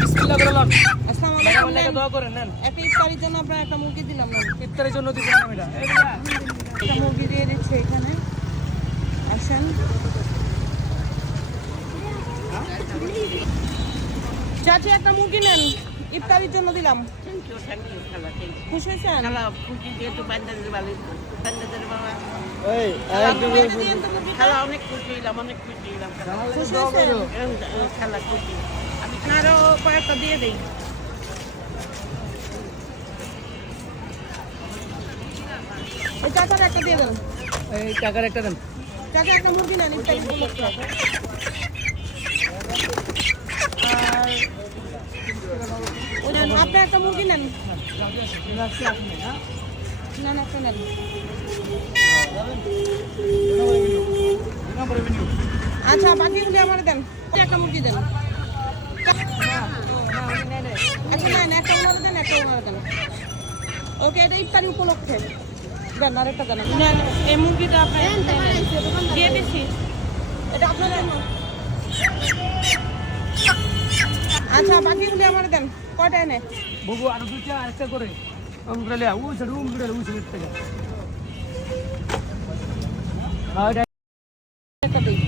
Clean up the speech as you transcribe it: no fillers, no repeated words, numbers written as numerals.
বিসমিল্লাহ করে লন। আসসালামু ম্যাডাম আলাইকুম। লেগে দোয়া করেন নেন। একটা ইফতারির জন্য আপনার একটা মুরগি দিলাম না, ইফতারের জন্য দিবেন এটা। একটা মুরগি দিয়ে দিচ্ছে এখানে। আসেন চাচি, একটা মুরগি নেন, ইফতারির জন্য দিলাম। Thank you, খালা, thank you. খুশি হয়েছেন? খালা, খুশি যেহেতু বান্দাদের ভালো, বান্দাদের বাবা। এই আপনি এটা দিয়েন তো মুরগিটা। খালা, অনেক খুশি হইলাম, অনেক খুশি হইলাম, খালা। খুশি হয়েছেন? খালা, খুশি। আমি আরো কয়েকটা দিয়ে দেই। এই চাচার একটা দিয়ে দেন। এই টাকার একটা দেন। চাচা একটা মুরগি নেন ইফতারির উপলক্ষে। আর ওই নেন, আপনি একটা মুরগি নেন। নেন, একটা নেন। আচ্ছা, বাকিগুলি আমার দেন। একটা মুরগি দেন। একটা নেন, একটা ওনারে দেন, একটা ওনারে দেন। ওকে, এটা ইফতারি উপলক্ষে দেন। আর একটা দেন। নেন, এই মুরগিটা আপনি দিয়ে দিচ্ছি। এটা আপনার জন্য। আচ্ছা, বাকিগুলি আমার দেন। কয়টা এনে? বাবু আর দুইটা আরেকটা করে আমরা লে ও ছেড়ে রুম করে উঠে যেতে হবে। আর একটা দিই।